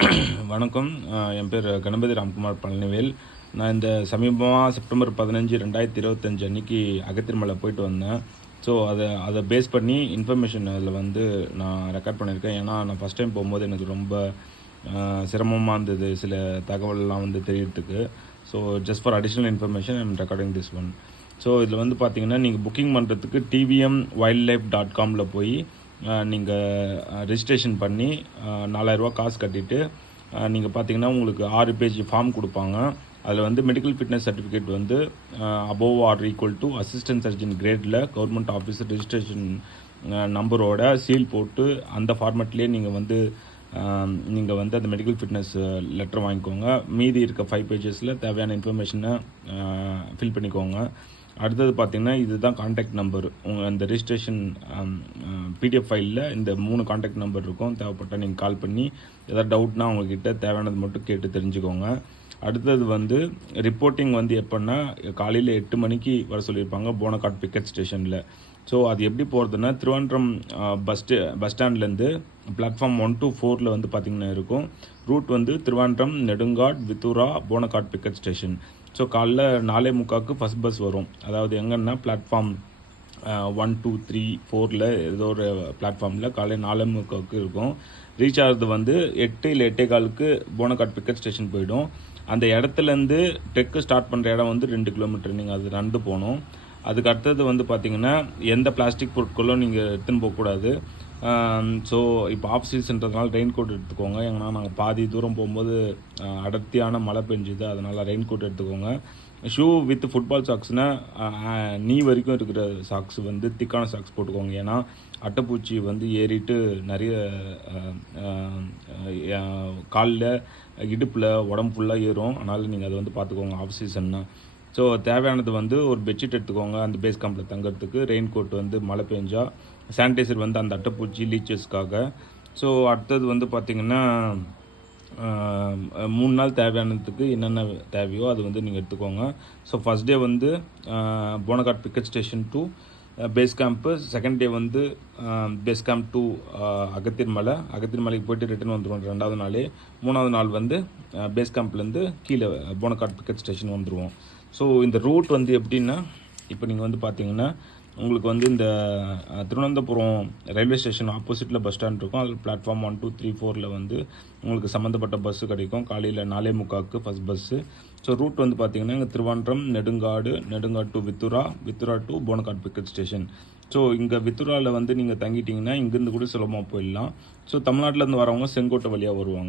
வணக்கம். என் பேர் கணபதி ராம்குமார் பழனிவேல். நான் இந்த சமீபமாக செப்டம்பர் 15, 2025 அன்றைக்கி அகத்தியர்மலை போயிட்டு வந்தேன். ஸோ அதை பேஸ் பண்ணி இன்ஃபர்மேஷன் அதில் வந்து நான் ரெக்கார்ட் பண்ணியிருக்கேன். ஏன்னா நான் ஃபஸ்ட் டைம் போகும்போது எனக்கு ரொம்ப சிரமமாக இருந்தது சில தகவல்லாம் வந்து தெரியறதுக்கு. So just for additional information I'm recording this one. So இதில் வந்து பார்த்தீங்கன்னா, நீங்கள் புக்கிங் பண்ணுறதுக்கு tvmwildlife.comல போய் நீங்கள் ரிஜிஸ்ட்ரேஷன் பண்ணி 4000 காசு கட்டிவிட்டு நீங்கள் பார்த்தீங்கன்னா, உங்களுக்கு 6 பேஜ் ஃபார்ம் கொடுப்பாங்க. அதில் வந்து மெடிக்கல் ஃபிட்னஸ் சர்டிஃபிகேட் வந்து above or equal to assistant surgeon கிரேடில் கவர்மெண்ட் ஆஃபீஸர் ரிஜிஸ்ட்ரேஷன் நம்பரோட சீல் போட்டு அந்த ஃபார்மேட்லேயே நீங்கள் வந்து அந்த மெடிக்கல் ஃபிட்னஸ் லெட்டர் வாங்கிக்கோங்க. மீதி இருக்க 5 பேஜஸில் தேவையான இன்ஃபர்மேஷனை ஃபில் பண்ணிக்கோங்க. அடுத்தது பார்த்திங்கன்னா, இதுதான் கான்டாக்ட் நம்பர். உங்கள் அந்த ரிஜிஸ்ட்ரேஷன் பிடிஎஃப் ஃபைலில் இந்த 3 கான்டாக்ட் நம்பர் இருக்கும். தேவைப்பட்டால் நீங்கள் கால் பண்ணி எதாவது டவுட்னா அவங்கக்கிட்ட தேவையானது மட்டும் கேட்டு தெரிஞ்சுக்கோங்க. அடுத்தது வந்து ரிப்போர்ட்டிங் வந்து எப்போன்னா, காலையில் 8 மணிக்கு வர சொல்லியிருப்பாங்க போனகாட் பிக்கெட் ஸ்டேஷனில். ஸோ அது எப்படி போகிறதுனா, திருவனந்தபுரம் பஸ் ஸ்டாண்ட்லேருந்து பிளாட்ஃபார்ம் 1 to 4 வந்து பார்த்திங்கன்னா இருக்கும். ரூட் வந்து திருவனந்தபுரம், நெடுங்காட், வித்துரா, போனகாட் பிக்கெட் ஸ்டேஷன். ஸோ காலைல 4:45 ஃபஸ்ட் பஸ் வரும். அதாவது எங்கன்னா பிளாட்ஃபார்ம் 1, 2, 3, 4 ஏதோ ஒரு பிளாட்ஃபார்மில் காலையில் 4:45 இருக்கும். ரீச் ஆகிறது வந்து 8 இல்லை 8:15 போனகாட் பிக்கெட் ஸ்டேஷன் போயிடும். அந்த இடத்துலேருந்து ட்ரெக்கு ஸ்டார்ட் பண்ணுற இடம் வந்து 2 கிலோமீட்டர். நீங்கள் அது நடந்து போகணும். அதுக்கு அடுத்தது வந்து பார்த்திங்கன்னா, எந்த பிளாஸ்டிக் பொருட்களும் நீங்கள் எடுத்துன்னு போகக்கூடாது. ஸோ இப்போ ஆஃப் சீசன்றதுனால ரெயின் கோட் எடுத்துக்கோங்க. ஏன்னா நாங்கள் பாதி தூரம் போகும்போது அடர்த்தியான மழை பெஞ்சுது, அதனால் ரெயின் கோட் எடுத்துக்கோங்க. ஷூ வித் ஃபுட்பால் சாக்ஸ்னால் நீ வரைக்கும் இருக்கிற சாக்ஸ் வந்து திக்கான சாக்ஸ் போட்டுக்கோங்க. ஏன்னா அட்டைப்பூச்சி வந்து ஏறிட்டு நிறைய காலில், இடுப்பில், உடம்பு ஃபுல்லாக ஏறும். அதனால் நீங்கள் அதை வந்து பார்த்துக்கோங்க ஆஃப் சீசன்னா. ஸோ தேவையானது வந்து ஒரு பெட்ஷீட் எடுத்துக்கோங்க அந்த பேஸ் கேம்பில் தங்கிறதுக்கு. ரெயின் கோட் வந்து மழை பெஞ்சா, சானிடைசர் வந்து அந்த அட்டைப்பூச்சி லீச்சஸ்க்காக. ஸோ அடுத்தது வந்து பார்த்திங்கன்னா, 3 நாள் தேவையானதுக்கு என்னென்ன தேவையோ அது வந்து நீங்கள் எடுத்துக்கோங்க. ஸோ ஃபஸ்ட் டே வந்து Bonacaud picket station to base camp. Second day வந்து பேஸ் கேம்ப் டு அகத்தியர்மலைக்கு போய்ட்டு ரிட்டர்ன் வந்துடுவோம் 2வது நாளே. 3வது நாள் வந்து பேஸ் கேம்ப்லேருந்து கீழே போனகாட் பிக்கெட் ஸ்டேஷன் வந்துடுவோம். ஸோ இந்த ரூட் வந்து எப்படின்னா, இப்போ நீங்கள் வந்து பார்த்தீங்கன்னா, உங்களுக்கு வந்து இந்த திருவனந்தபுரம் ரயில்வே ஸ்டேஷன் ஆப்போசிட்டில் பஸ் ஸ்டாண்ட் இருக்கும். அதில் பிளாட்ஃபார்ம் 1, 2, 3, 4 வந்து உங்களுக்கு சம்மந்தப்பட்ட பஸ்ஸு கிடைக்கும். காலையில் 4:45 ஃபஸ்ட் பஸ்ஸு. ஸோ ரூட் வந்து பார்த்திங்கன்னா, இங்கே Thiruvananthapuram, Nedumangad to Vithura to Bonacaud picket station. So இங்கே வித்துராவில் வந்து நீங்கள் தங்கிட்டிங்கன்னா இங்கேருந்து கூட சுலபமாக போயிடலாம். ஸோ தமிழ்நாட்டிலேருந்து வரவங்க செங்கோட்டை வழியாக வருவாங்க.